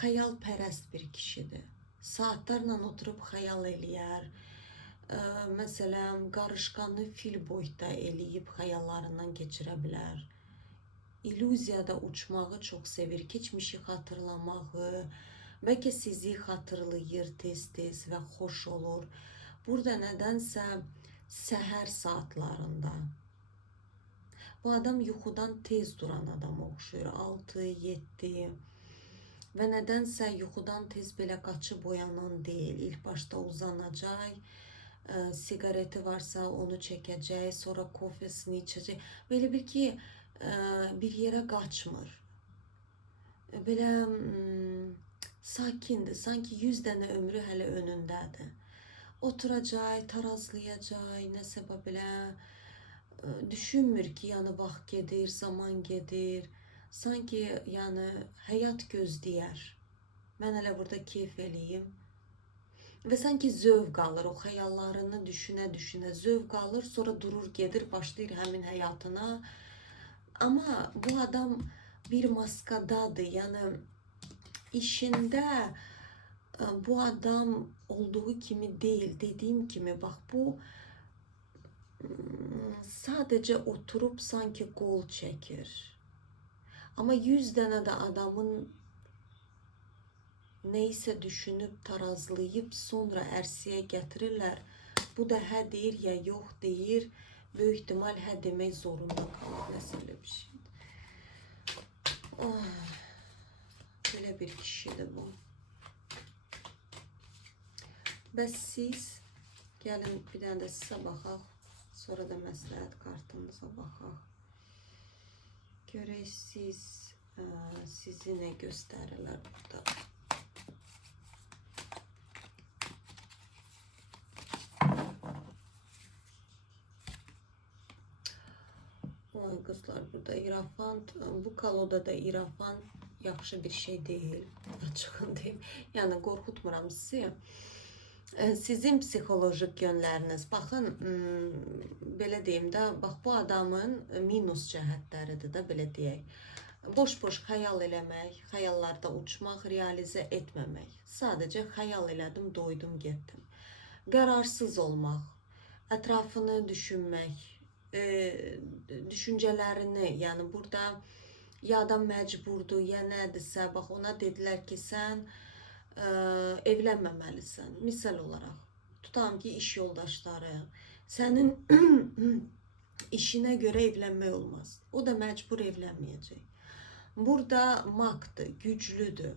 Xəyalpərəst bir kişidir. Saatlarla oturub xəyal eləyər. Məsələn, qarışqanı fil boyda eləyib xəyallarından keçirə bilər. İllüziyada uçmağı çox sevir, keçmişi xatırlamağı, bəlkə sizi xatırlayır tez-tez və xoş olur. Burada nədənsə səhər saatlarında. Bu adam yuxudan tez duran adama oxşuyur, 6-7 və nədənsə yuxudan tez belə qaçıb oyanan deyil. İlk başda uzanacaq, siqareti varsa onu çəkəcək, sonra kofesini içəcək. Belə bir ki, bir yerə qaçmır. Belə sakindir, sanki 100 dənə ömrü hələ önündədir. Oturacaq, tarazlayacaq, nəsə belə düşünmür ki, yəni vaxt gedir, zaman gedir. Sanki yəni həyat gözləyər. Mən hələ burada keyf eləyim. Və sanki zövq alır, o xəyallarını düşünə-düşünə zövq alır, sonra durur, gedir, başlayır həmin həyatına. Amma bu adam bir maskadadır, yəni işində bu adam olduğu kimi deyil. Dediyim kimi, bax bu sadəcə oturub sanki qol çəkir. Amma 100 dənə də adamın neysə düşünüb, tarazlayıb, sonra ərsəyə gətirirlər. Bu da hə deyir, ya yox deyir. Böyük ihtimal hə demək zorunda qalır. Nəsələ bir şeydir. Belə bir kişidir bu. Bəs siz, gəlin bir dənə də sizə baxaq. Sonra da məsləhət kartınıza baxaq. Görək sizi nə göstərirlər burada. Oy qızlar, burada irafant, bu kaloda da irafant yaxşı bir şey deyil. Açığın deyim. Yəni qorxutmuram sizi. Sizin psixolojik yönləriniz, baxın, belə deyim də, bax bu adamın minus cəhətləridir də, belə deyək. Boş-boş xəyal eləmək, xəyallarda uçmaq, realizə etməmək. Sadəcə xəyal elədim, doydum, getdim. Qərarsız olmaq, ətrafını düşünmək, düşüncələrini, yəni burada ya adam məcburdur, ya nədirsə, bax ona dedilər ki, sən evlənməməlisən. Misal olaraq, tutam ki, iş yoldaşları, sənin işinə görə evlənmək olmaz. O da məcbur evlənməyəcək. Burada magdır, güclüdür,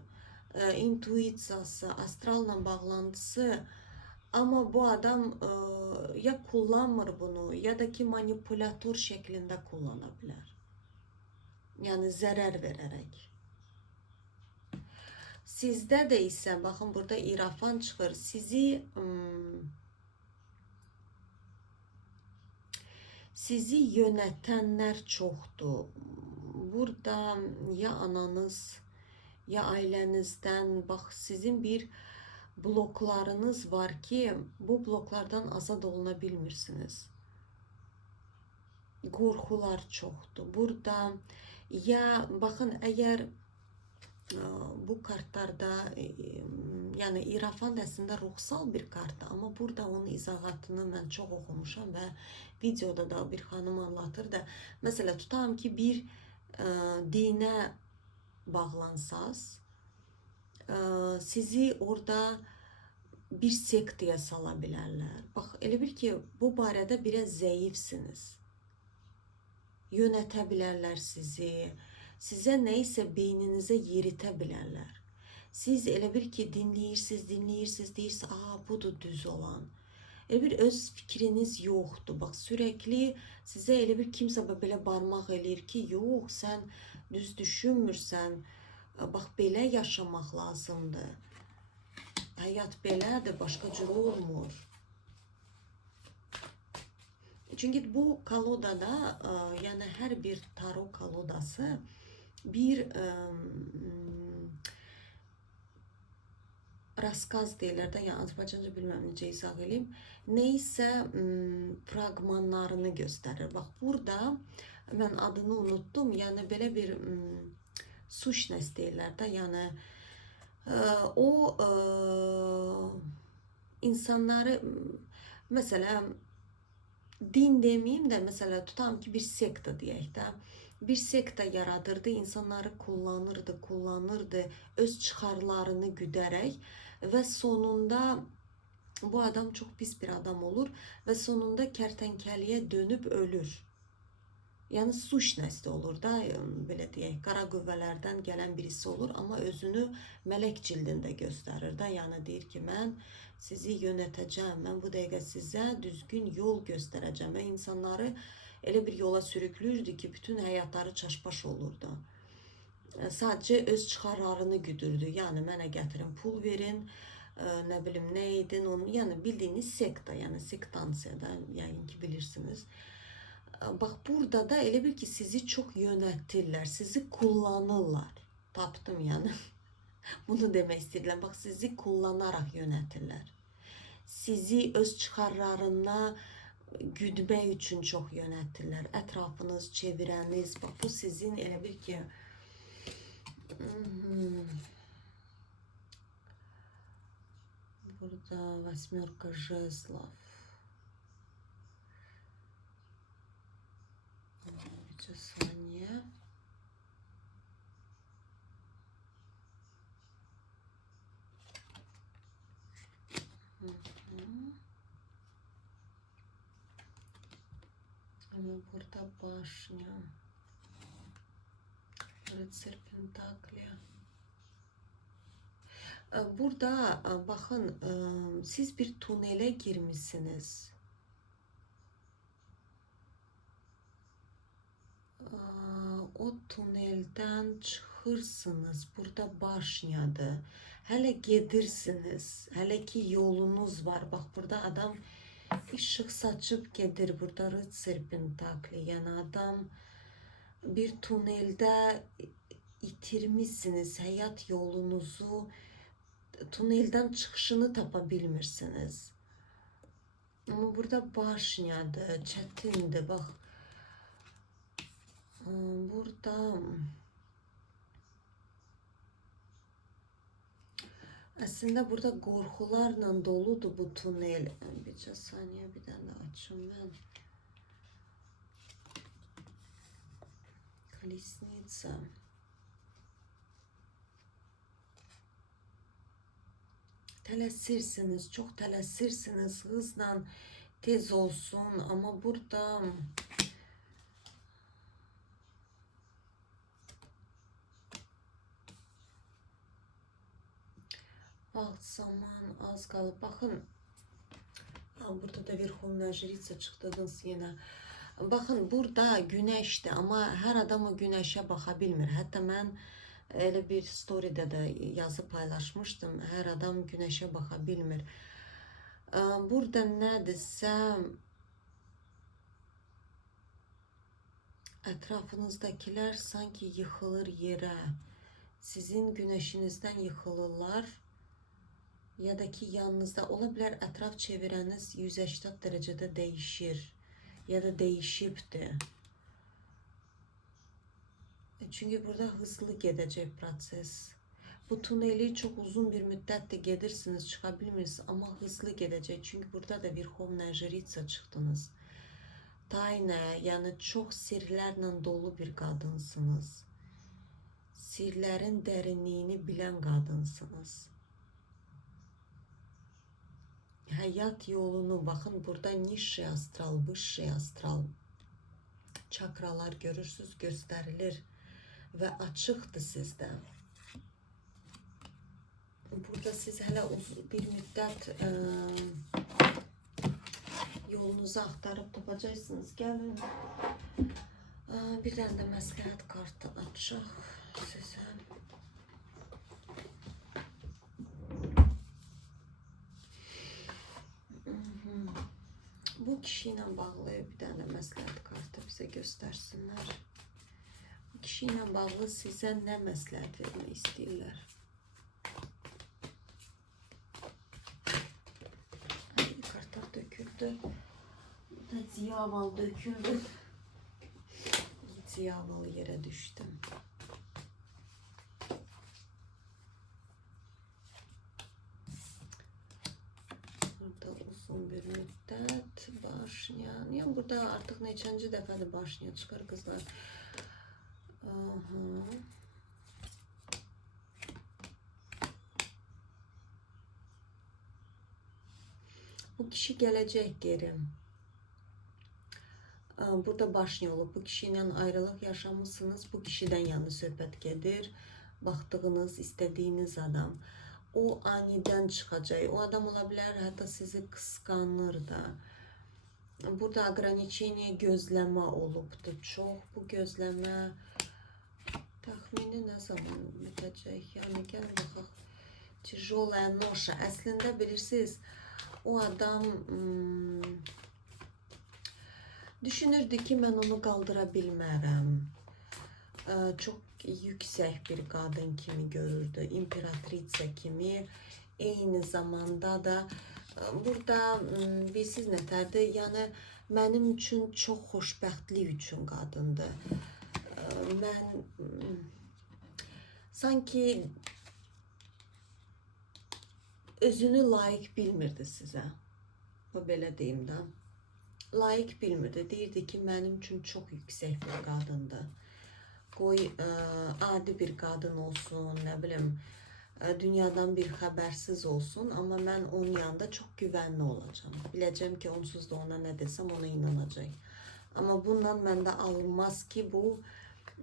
intuisiyası, astralla bağlantısı. Amma bu adam ya kullanmır bunu, ya da ki manipülator şəklində kullana bilər. Yəni zərər verərək. Sizdə də isə baxın burada İrafan çıxır. Sizi yönətənlər çoxdur. Burada ya ananız, ya ailənizdən, bax sizin bir bloklarınız var ki, bu bloklardan azad oluna bilmirsiniz. Qorxular çoxdur. Burada ya baxın, əgər bu kartlarda, yəni İrafan əslində ruhsal bir kartdır, amma burada onun izahatını mən çox oxumuşam və videoda da bir xanım anlatır da. Məsələn, tutam ki, bir dinə bağlansaz, sizi orada bir sektaya sala bilərlər. Bax, elə bil ki, bu barədə biraz zəifsiniz. Yönətə bilərlər sizi. Sizə nəyisə beyninizə yeritə bilərlər. Siz elə bir ki, dinləyirsiniz, deyirsiniz, budur düz olan. Elə bir öz fikriniz yoxdur. Bax, sürəkli sizə elə bir kimsə belə barmaq eləyir ki, yox, sən düz düşünmürsən. Bax, belə yaşamaq lazımdır. Həyat belədir, başqa cür olmur. Çünki bu kolodada, yəni hər bir tarot kolodası bir raskaz deyirlər də, yəni Azərbaycanca bilməm necə izah edeyim. Neysə fraqmanlarını göstərir. Bax, burada mən adını unuttum. Yəni belə bir suşnes deyirlər də, yəni o insanları, məsələn, din demeyeyim de, mesela tutam ki bir sekta deyək də, bir sekta yaradırdı, insanları kullanırdı öz çıxarlarını güdərək və sonunda bu adam çox pis bir adam olur və sonunda kərtənkəliyə dönüb ölür. Yəni suşnəsdə olur da, belə deyək, qara qüvvələrdən gələn birisi olur, amma özünü mələk cildində göstərir da, yəni deyir ki, mən sizi yönətəcəm, mən bu dəqiqə sizə düzgün yol göstərəcəm və insanları elə bir yola sürüklürdü ki, bütün həyatları çaşbaş olurdu. Sadəcə öz çıxarlarını güdürdü, yəni mənə gətirin, pul verin, nə bilim, nə edin, onu, yəni bildiyiniz sekta, yəni sektansiyada, yəni ki, bilirsiniz. Bax, burada da elə bil ki, sizi çox yönətirlər, sizi kullanırlar. Tapdım, yəni. Bunu demək istəyirlər. Bax, sizi kullanaraq yönətirlər. Sizi öz çıxarlarına güdmək üçün çox yönətirlər. Ətrafınız, çevirəniz, bax, bu sizin elə bir ki, burada Восьмерка жезлов. Bir saniye. Ama burada башня. Rıtsır Pentakli. Burada bakın, siz bir tunele girmişsiniz. O tunelden çıxırsınız. Burada başnyadır. Hələ gedirsiniz. Hələ ki yolunuz var. Bax, burada adam ışıq saçıb gedir. Burada Rıtsır Pentakli. Yəni adam bir tunelde itirmişsiniz. Həyat yolunuzu, tunelden çıxışını tapa bilmirsiniz. Ama burada başnyadır. Çətindir. Bax, burada aslında burada qorxularla doludur bu tunel. Bir saniye, bir dənə açım mən. Колесница. Tələsirsiniz, çox tələsirsiniz, hızla tez olsun, ama burada vaxt, zaman az qalıb. Baxın, burada da Verxovnaya Jriца çıxdınız yenə. Baxın, burada günəşdir, amma hər adam o günəşə baxa bilmir. Hətta mən Öyle bir story'de de yazı paylaşmıştım. Her adam güneşe bakabilmir. Burada ne desem, etrafınızdakiler sanki yıkılır yere. Sizin güneşinizden yıkılırlar. Ya da ki yanınızda olabilir, etraf çevreniz 180 derecede değişir. Ya da değişipti. Çünkü burada hızlı gidecek proses. Bu tuneli çok uzun bir müddette gelirsiniz, çıkabilirsiniz ama hızlı gelecek. Çünkü burada da bir Verhovna Jriца çıktınız. Tayne, yani çok sirlerle dolu bir kadınsınız. Sirlerin derinliğini bilen kadınsınız. Hayat yolunu bakın, burada Nişi astral, Vışi astral çakralar görürsüz, gösterilir ve açıktı sizde. Burada siz hele bir müddet yolunuzu aktarıp tapacaksınız. Gelin. Bir tane de məsləhət kartı açaq sizə. Bu kişi ilə bağlı bir tane məsləhət kartı bizə göstərsinlər. Bu kişi ilə bağlı sizə nə məsləhət vermək istəyirlər? Kartlar döküldü. Burada diyaval döküldü. Diyaval yere düştü. Burada uzun bir müddet başnya. Yani burada artık neçənci dəfədir başnya çıxır kızlar. Aha. Bu kişi gelecek geri. Burada başnya olub. Bu kişiyle ayrılıq yaşamışsınız. Bu kişiden yanı söhbət gedir. Baxdığınız, istediğiniz adam. O aniden çıkacak. O adam olabilir, hatta sizi kıskanır da. Burada ограничение gözleme olubdu çox. Bu gözleme təxmini ne zaman bitecek? Yani gel baxaq. Tijolaya noşa. Əslində bilirsiniz, o adam düşünürdü ki, mən onu qaldıra bilmərəm. Çok yüksek bir kadın kimi görürdü. İmperatriça kimi. Eyni zamanda da burada bilsiz nətərdir? Yəni mənim üçün çox xoşbəxtlik üçün qadındır. Mən sanki özünü layiq bilmirdi sizə. O belə deyim də. Layiq bilmirdi. Deyirdi ki, mənim üçün çox yüksək bir qadındır. Qoy adi bir kadın olsun, ne bileyim, dünyadan bir habersiz olsun ama ben onun yanında çok güvenli olacağım. Bileceğim ki onsuz da ona ne desem ona inanacak. Ama bundan məndə alınmaz ki, bu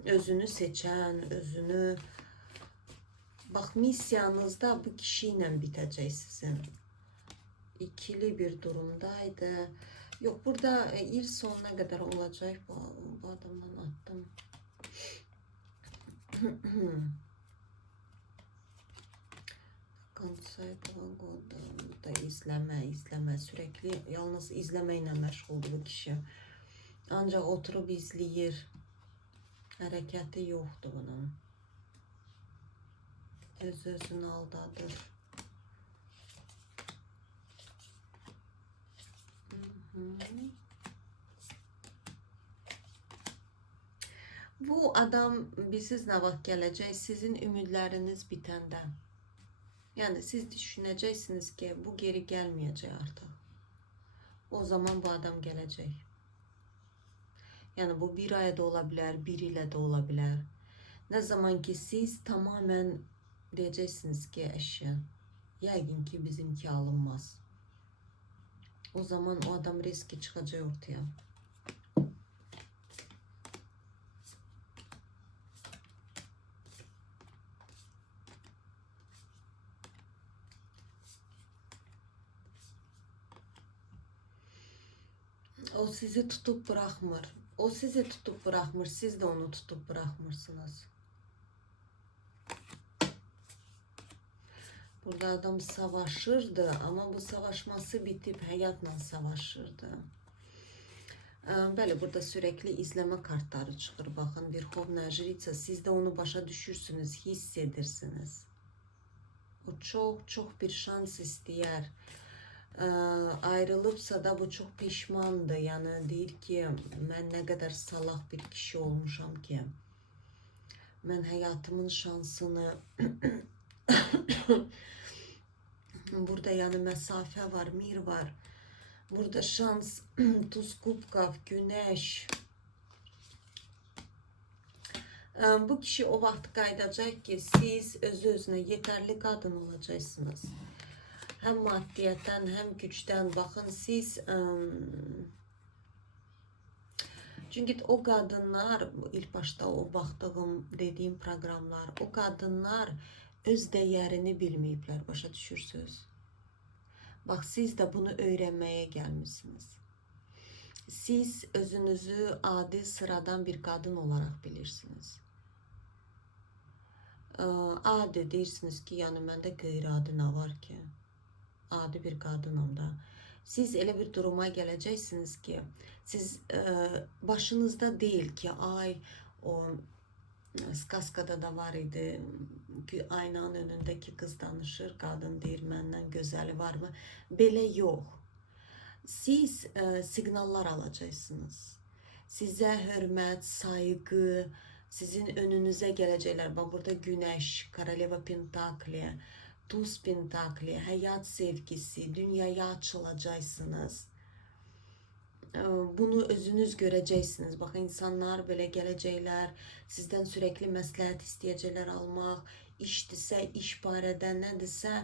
özünü seçen, özünü... Bak, missiyanızda bu kişiyle bitecek sizin. İkili bir durumdaydı. Yok, burada il sonuna kadar olacak. Bu adamdan attım. Da izleme sürekli yalnız izlemeyle meşguldür bu kişi. Ancak oturup izleyir. Hareketi yoktu bunun. Özünü aldadır. Bu adam bilsiz ne vaxt gələcək, sizin ümidləriniz bitəndə. Yani siz düşünəcəksiniz ki, bu geri gəlməyəcək artıq. O zaman bu adam gələcək. Yani bu bir ay da ola bilər, bir ilə də ola bilər. Ne zaman ki siz tamamen deyəcəksiniz ki, əşya, yəqin ki bizimki alınmaz. O zaman o adam riski çıxacaq ortaya. O sizi tutup bırakmır. O sizi tutup bırakmır. Siz de onu tutup bırakmırsınız. Burada adam savaşırdı ama bu savaşması bitip hayatla savaşırdı. Bəli, burada sürekli izleme kartları çıxır. Baxın, Verxovna Jriца, siz de onu başa düşürsünüz, hiss edirsiniz. O çok bir şans istəyər. Ayrılıbsa da bu çok pişmandı. Yani deyir ki, mən ne kadar salak bir kişi olmuşam ki, mən hayatımın şansını burada yani mesafe var, mir var. Burada şans, tuz kubkov, güneş. Bu kişi o vaxt qayıdacaq ki, siz özünüzə yeterli kadın olacaksınız. Hem maddiyyətdən, hem gücdən. Baxın, siz çünkü o kadınlar, ilk başta o baxdığım, dediğim proqramlar, o kadınlar öz dəyərini bilməyiblər, başa düşürsünüz. Bax, siz de bunu öğrenmeye gelmişsiniz. Siz özünüzü adi, sıradan bir kadın olarak bilirsiniz. Adi deyirsiniz ki, yani məndə qeyri-adi nə var ki? Adi bir kadınım da. Siz elə bir duruma gələcəksiniz ki, siz başınızda değil ki, ay o Skaskada da var idi ki, aynanın önündeki kız danışır, kadın deyir məndən gözəli varmı? Belə yox. Siz siqnallar alacaksınız. Sizə hörmət, sayğı, sizin önünüzə gələcəklər. Bax, burada Güneş, Koroleva Pentakli, Tuz Pentakli, hayat sevgisi, dünyaya açılacaksınız. Bunu özünüz göreceksiniz. Bak, insanlar böyle gelecekler, sizden sürekli məsləhət istəyəcəklər almaq, işdirsə, iş barədə nədirsə,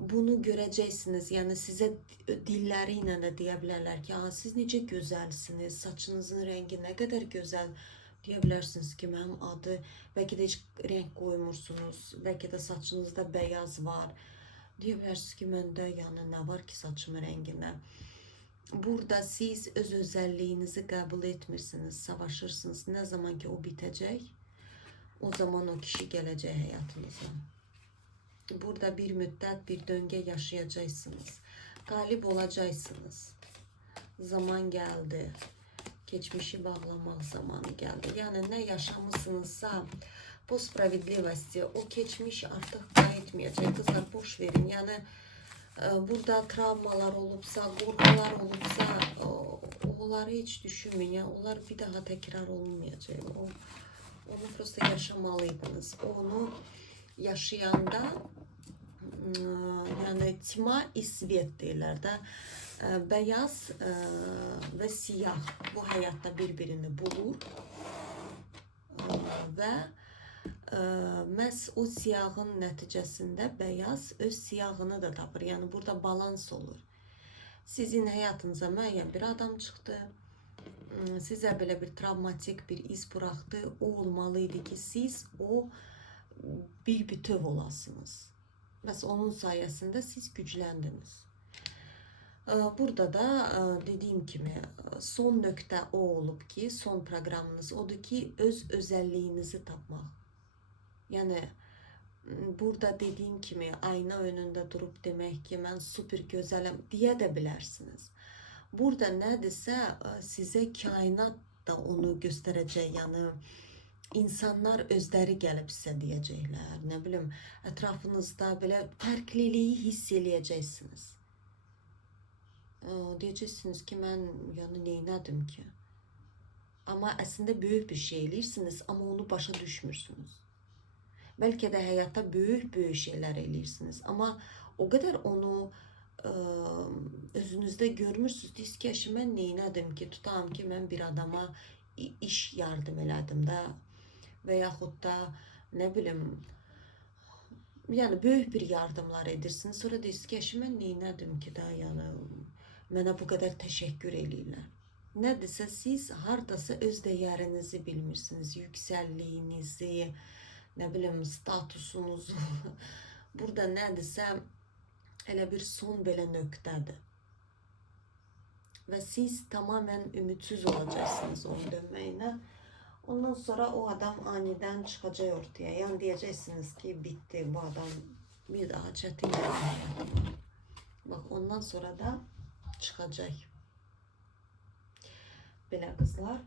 bunu göreceksiniz. Yani size dilleriyle de diyebilirler ki, siz necə gözəlsiniz, saçınızın rengi ne kadar güzel. Diyebilirsiniz ki, mənim adı, belki de hiç renk koymursunuz, belki de saçınızda beyaz var. Diyebilirsiniz ki, məndə yani ne var ki saçımın rengine. Burada siz öz özəlliyinizi qəbul etmirsiniz, savaşırsınız. Ne zaman ki o bitecek, o zaman o kişi gelecek hayatınıza. Burada bir müddet bir döngü yaşayacaksınız. Galip olacaksınız. Zaman geldi. Geçmişi bağlamak zamanı geldi. Yani ne yaşamışsınızsa bu spravедливости, o geçmiş artık qayıtmayacak. Kızlar, boş verin. Yani burada travmalar olubsa, qorxular olubsa, onları hiç düşünmeyin. Yani onlar bir daha tekrar olmayacak. Onu prosta yaşamalıydınız. Onu yaşayanda yani tima i svet deyirlər də, beyaz ve siyah bu hayatta birbirini bulur ve məhz o siyahın nəticəsində beyaz öz siyahını da tapır. Yani burada balans olur. Sizin hayatınıza müəyyən bir adam çıxdı. Sizə belə bir travmatik bir iz bıraktı. O olmalıydı ki, siz o bir bütöv olasınız. Mesela onun sayesinde siz güclendiniz. Burada da dediğim gibi son nöqtə o olub ki, son proqramınız odur ki, öz özəlliyinizi tapmaq. Yani burada dediğim gibi ayna önünde durup demek ki, mən super gözələm deyə də bilərsiniz. Burada nədirsə sizə kainat da onu göstərəcək. Yani insanlar özləri gəlib sizə deyəcəklər. Nə bilim, ətrafınızda belə fərqliliyi hiss eləyəcəksiniz. Deyəcəksiniz ki, mən yani neynədim ki? Ama əslində böyük bir şey eləyirsiniz, ama onu başa düşmürsünüz. Belki de hayatta büyük şeyler eləyirsiniz, ama o kadar onu özünüzde görmürsünüz. Deyir ki, mən neynədim ki, tutam ki, mən bir adama iş yardım elədim də, və yaxud da ne bileyim, yani büyük bir yardımlar edirsiniz. Sonra deyirsiniz ki, mən neynədim ki da, yani mənə bu kadar təşəkkür eləyirlər. Nədirsə siz hardasa öz dəyərinizi bilmirsiniz, yüksəlliyinizi, ne bileyim statusunuzu. Burada nədirsə elə bir son belə nöqtədir. Və siz tamamen ümitsiz olacaksınız onun dönməyinə. Ondan sonra o adam aniden çıkacak ortaya. Yani diyeceksiniz ki bitti, bu adam Bir daha çetin geldi hayatıma. Bak ondan sonra da çıkacak. Belə qızlar.